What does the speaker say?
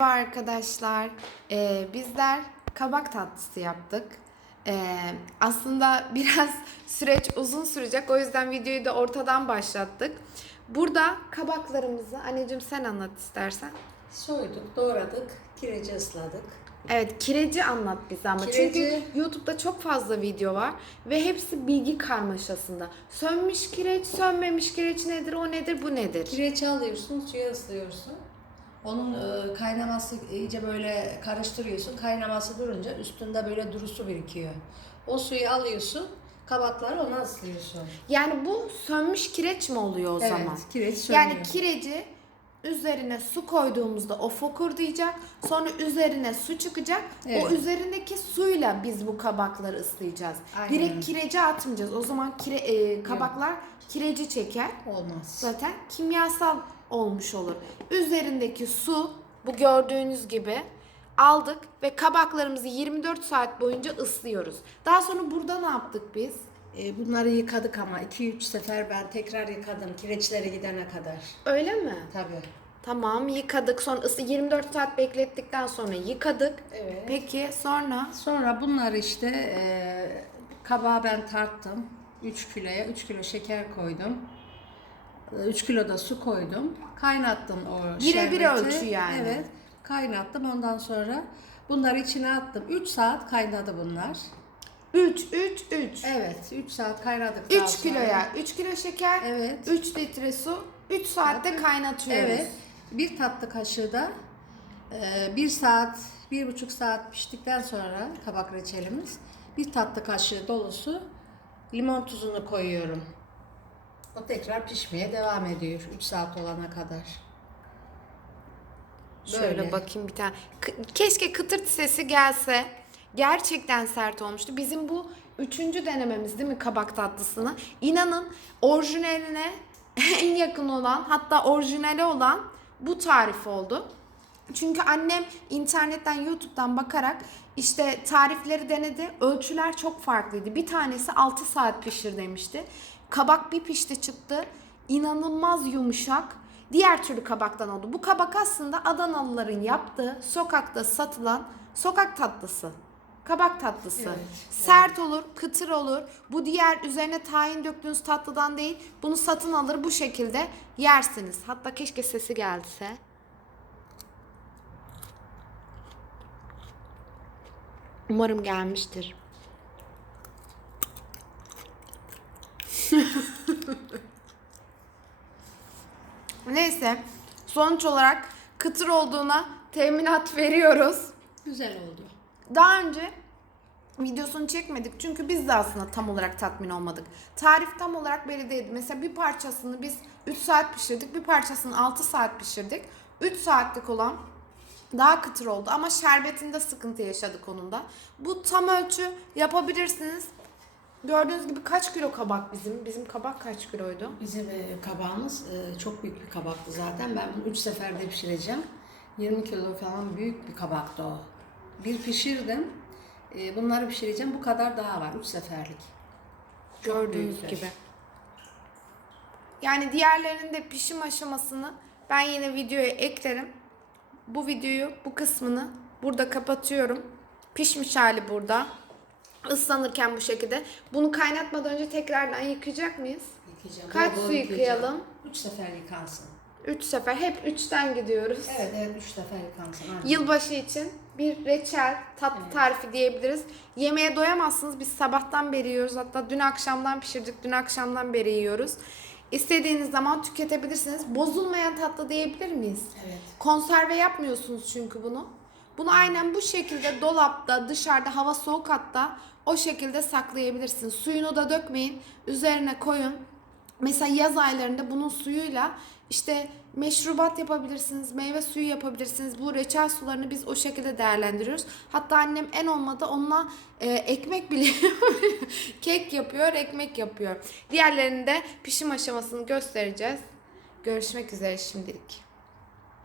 Merhaba arkadaşlar. Ee, bizler kabak tatlısı yaptık. Ee, aslında biraz süreç uzun sürecek. O yüzden videoyu da ortadan başlattık. Burada kabaklarımızı, anneciğim sen anlat istersen. Soyduk, doğradık, kireci ısladık. Evet, kireci anlat bize ama. Kireci- Çünkü YouTube'da çok fazla video var ve hepsi bilgi karmaşasında. Sönmüş kireç, sönmemiş kireç nedir, o nedir, bu nedir? Kireci alıyorsun, suya ıslıyorsun. Onun e, kaynaması iyice böyle karıştırıyorsun. Kaynaması durunca üstünde böyle duru su birikiyor. O suyu alıyorsun, kabakları ona ıslıyorsun. Yani bu sönmüş kireç mi oluyor o zaman? Evet, kireç sönüyor. Yani kireci üzerine su koyduğumuzda o fokurdayacak. Sonra üzerine su çıkacak. O Evet. üzerindeki suyla biz bu kabakları ıslayacağız. Aynen. Direkt kireci atmayacağız. O zaman kire, e, kabaklar kireci çeker. Olmaz. Zaten kimyasal olmuş olur. Üzerindeki su bu gördüğünüz gibi aldık ve kabaklarımızı 24 saat boyunca ıslıyoruz. Daha sonra burada ne yaptık biz? E, bunları yıkadık ama 2-3 sefer ben tekrar yıkadım kireçleri gidene kadar. Öyle mi? Tabii. Tamam yıkadık sonra ısı 24 saat beklettikten sonra yıkadık. Evet. Peki sonra Sonra bunları işte e, kabağı ben tarttım. 3 kiloya 3 kilo şeker koydum. 3 kilo da su koydum. Kaynattım o Birebir şerbeti. ölçü yani. Evet. Kaynattım. Ondan sonra bunları içine attım. 3 saat kaynadı bunlar. 3 3 3. Evet. 3 saat kaynadıktan 3 sonra. kiloya 3 kilo şeker, Evet. 3 litre su, 3 saatte kaynatıyoruz. Evet. Bir tatlı kaşığı da e, bir saat, bir buçuk saat piştikten sonra kabak reçelimiz bir tatlı kaşığı dolusu limon tuzunu koyuyorum. O tekrar pişmeye devam ediyor 3 saat olana kadar. Şöyle Böyle. bakayım bir tane. K- Keşke kıtırt sesi gelse. Gerçekten sert olmuştu. Bizim bu üçüncü denememiz değil mi kabak tatlısını? İnanın orijinaline en yakın olan hatta orijinali olan bu tarif oldu. Çünkü annem internetten YouTube'dan bakarak işte tarifleri denedi. Ölçüler çok farklıydı. Bir tanesi 6 saat pişir demişti. Kabak bir pişti çıktı. İnanılmaz yumuşak. Diğer türlü kabaktan oldu. Bu kabak aslında Adanalıların yaptığı sokakta satılan sokak tatlısı. Kabak tatlısı. Evet, Sert olur, kıtır olur. Bu diğer üzerine tahin döktüğünüz tatlıdan değil. Bunu satın alır bu şekilde yersiniz. Hatta keşke sesi gelse. Umarım gelmiştir. Neyse, sonuç olarak kıtır olduğuna teminat veriyoruz. Güzel oldu. Daha önce videosunu çekmedik çünkü biz de aslında tam olarak tatmin olmadık. Tarif tam olarak belli değildi. Mesela bir parçasını biz 3 saat pişirdik, bir parçasını 6 saat pişirdik. 3 saatlik olan daha kıtır oldu ama şerbetinde sıkıntı yaşadık onun da. Bu tam ölçü yapabilirsiniz. Gördüğünüz gibi kaç kilo kabak bizim? Bizim kabak kaç kiloydu? Bizim e, kabağımız e, çok büyük bir kabaktı zaten. Ben bunu 3 seferde pişireceğim. 20 kilo falan büyük bir kabaktı o. Bir pişirdim. E, bunları pişireceğim. Bu kadar daha var. 3 seferlik. Gördüğünüz gibi. Yani diğerlerinin de pişim aşamasını ben yine videoya eklerim. Bu videoyu, bu kısmını burada kapatıyorum. Pişmiş hali burada. Islanırken bu şekilde. Bunu kaynatmadan önce tekrardan yıkayacak mıyız? Yıkayacağım. Kaç Bol bol su yıkayalım? 3 sefer yıkansın. 3 sefer. Hep 3'ten gidiyoruz. Evet evet 3 sefer yıkansın. Aynen. Yılbaşı için bir reçel, tatlı Evet. tarifi diyebiliriz. Yemeğe doyamazsınız. Biz sabahtan beri yiyoruz. Hatta dün akşamdan pişirdik. Dün akşamdan beri yiyoruz. İstediğiniz zaman tüketebilirsiniz. Bozulmayan tatlı diyebilir miyiz? Evet. Konserve yapmıyorsunuz çünkü bunu. Bunu aynen bu şekilde dolapta, dışarıda, hava soğuk hatta o şekilde saklayabilirsiniz. Suyunu da dökmeyin. Üzerine koyun. Mesela yaz aylarında bunun suyuyla işte meşrubat yapabilirsiniz, meyve suyu yapabilirsiniz. Bu reçel sularını biz o şekilde değerlendiriyoruz. Hatta annem en olmadı onunla e, ekmek bile kek yapıyor, ekmek yapıyor. Diğerlerinde pişim aşamasını göstereceğiz. Görüşmek üzere şimdilik.